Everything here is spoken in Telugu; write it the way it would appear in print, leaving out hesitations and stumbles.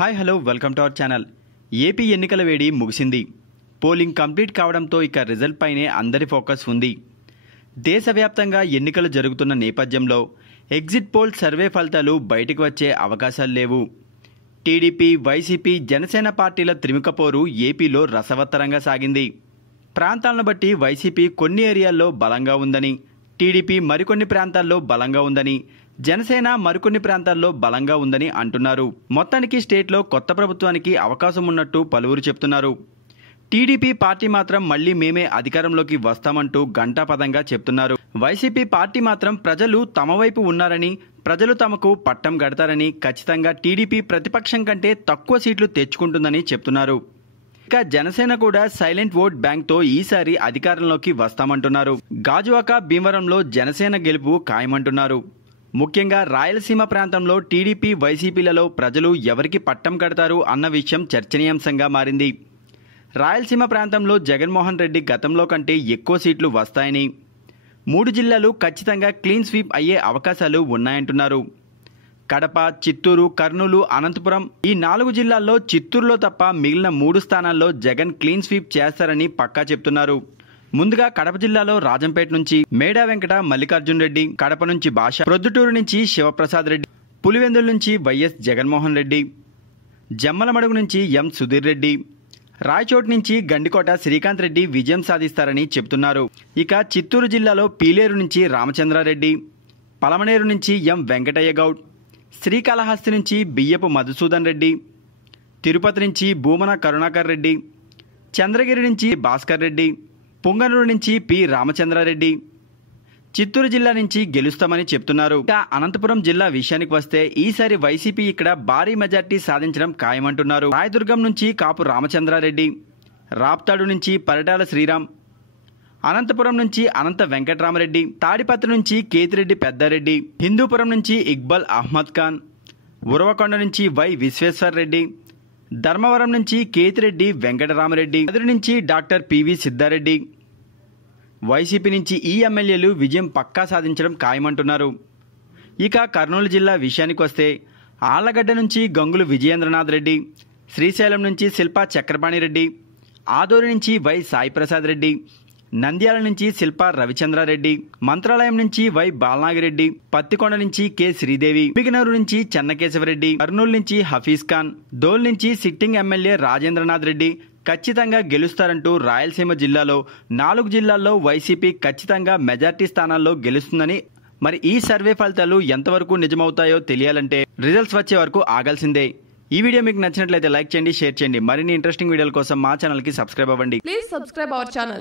Hi hello welcome to our channel. AP ఎన్నికల వేడి ముగిసింది. పోలింగ్ కంప్లీట్ కావడంతో ఇక రిజల్ట్ పైనే అందరి ఫోకస్ ఉంది. దేశవ్యాప్తంగా ఎన్నికలు జరుగుతున్న నేపథ్యంలో ఎగ్జిట్ పోల్ సర్వే ఫలితాలు బయటకు వచ్చే అవకాశాలు లేవు. టీడీపీ, వైసీపీ, జనసేన పార్టీల త్రిముఖపోరు ఏపీలో రసవత్తరంగా సాగింది. ప్రాంతాలను బట్టి వైసీపీ కొన్ని ఏరియాల్లో బలంగా ఉందని, టీడీపీ మరికొన్ని ప్రాంతాల్లో బలంగా ఉందని, జనసేన మరికొన్ని ప్రాంతాల్లో బలంగా ఉందని అంటున్నారు. మొత్తానికి స్టేట్లో కొత్త ప్రభుత్వానికి అవకాశం ఉన్నట్టు పలువురు చెప్తున్నారు. టీడీపీ పార్టీ మాత్రం మళ్లీ మేమే అధికారంలోకి వస్తామంటూ ఘంటాపథంగా చెప్తున్నారు. వైసీపీ పార్టీ మాత్రం ప్రజలు తమ వైపు ఉన్నారని, ప్రజలు తమకు పట్టం గడతారని, ఖచ్చితంగా టీడీపీ ప్రతిపక్షం కంటే తక్కువ సీట్లు తెచ్చుకుంటుందని చెప్తున్నారు. ఇక జనసేన కూడా సైలెంట్ ఓట్ బ్యాంక్తో ఈసారి అధికారంలోకి వస్తామంటున్నారు. గాజువాక, భీమవరంలో జనసేన గెలుపు ఖాయమంటున్నారు. ముఖ్యంగా రాయలసీమ ప్రాంతంలో టీడీపీ, వైసీపీలలో ప్రజలు ఎవరికి పట్టం కడతారు అన్న విషయం చర్చనీయాంశంగా మారింది. రాయలసీమ ప్రాంతంలో జగన్మోహన్ రెడ్డి గతంలో కంటే ఎక్కువ సీట్లు వస్తాయని, 3 జిల్లాలు ఖచ్చితంగా క్లీన్ స్వీప్ అయ్యే అవకాశాలు ఉన్నాయంటున్నారు. కడప, చిత్తూరు, కర్నూలు, అనంతపురం ఈ 4 జిల్లాల్లో చిత్తూరులో తప్ప మిగిలిన 3 స్థానాల్లో జగన్ క్లీన్ స్వీప్ చేస్తారని పక్కా చెప్తున్నారు. ముందుగా కడప జిల్లాలో రాజంపేట నుంచి మేడా వెంకట మల్లికార్జున్ రెడ్డి, కడప నుంచి భాష, ప్రొద్దుటూరు నుంచి శివప్రసాద్ రెడ్డి, పులివెందుల నుంచి వైఎస్ జగన్మోహన్ రెడ్డి, జమ్మలమడుగు నుంచి ఎం సుధీర్ రెడ్డి, రాయచోట్ నుంచి గండికోట శ్రీకాంత్ రెడ్డి విజయం సాధిస్తారని చెబుతున్నారు. ఇక చిత్తూరు జిల్లాలో పీలేరు నుంచి రామచంద్రారెడ్డి, పలమనేరు నుంచి ఎం వెంకటయ్య గౌడ్, శ్రీకాళహస్తి నుంచి బియ్యపు మధుసూదన్ రెడ్డి, తిరుపతి నుంచి భూమన కరుణాకర్ రెడ్డి, చంద్రగిరి నుంచి భాస్కర్ రెడ్డి, పుంగనూరు నుంచి పి రామచంద్రారెడ్డి, చిత్తూరు జిల్లా నుంచి గెలుస్తామని చెప్తున్నారు. ఇక అనంతపురం జిల్లా విషయానికి వస్తే ఈసారి వైసీపీ ఇక్కడ భారీ మెజార్టీ సాధించడం ఖాయమంటున్నారు. రాయదుర్గం నుంచి కాపు రామచంద్రారెడ్డి, రాప్తాడు నుంచి పరిటాల శ్రీరామ్, అనంతపురం నుంచి అనంత వెంకటరామరెడ్డి, తాడిపత్రి నుంచి కేతిరెడ్డి పెద్దారెడ్డి, హిందూపురం నుంచి ఇక్బాల్ అహ్మద్ ఖాన్, ఉరవకొండ నుంచి వై విశ్వేశ్వర్ రెడ్డి, ధర్మవరం నుంచి కేతిరెడ్డి వెంకటరామరెడ్డి, కదిరి నుంచి డాక్టర్ పివి సిద్ధారెడ్డి. వైసీపీ నుంచి ఈ ఎమ్మెల్యేలు విజయం పక్కా సాధించడం ఖాయమంటున్నారు. ఇక కర్నూలు జిల్లా విషయానికి వస్తే ఆళ్లగడ్డ నుంచి గంగులు విజయేంద్రనాథ్ రెడ్డి, శ్రీశైలం నుంచి శిల్పా చక్రపాణిరెడ్డి, ఆదోరి నుంచి వై సాయిప్రసాద్ రెడ్డి, నంద్యాల నుంచి శిల్పా రవిచంద్రారెడ్డి, మంత్రాలయం నుంచి వై బాలనాగిరెడ్డి, పత్తికొండ నుంచి కె శ్రీదేవి, బిగినూరు నుంచి చెన్నకేశవరెడ్డి, కర్నూలు నుంచి హఫీజ్ ఖాన్, దోల్ నుంచి సిట్టింగ్ ఎమ్మెల్యే రాజేంద్రనాథ్ రెడ్డి ఖచ్చితంగా గెలుస్తారంటూ రాయలసీమ జిల్లాలో 4 జిల్లాల్లో వైసీపీ ఖచ్చితంగా మెజార్టీ స్థానాల్లో గెలుస్తుందని, మరి ఈ సర్వే ఫలితాలు ఎంతవరకు నిజమవుతాయో తెలియాలంటే రిజల్ట్స్ వచ్చే వరకు ఆగాల్సిందే. ఈ వీడియో మీకు నచ్చినట్లయితే లైక్ చేయండి, షేర్ చేయండి. మరిన్ని ఇంట్రెస్టింగ్ వీడియోల కోసం మా ఛానల్ కి సబ్స్క్రైబ్ అవ్వండి. Please subscribe our channel.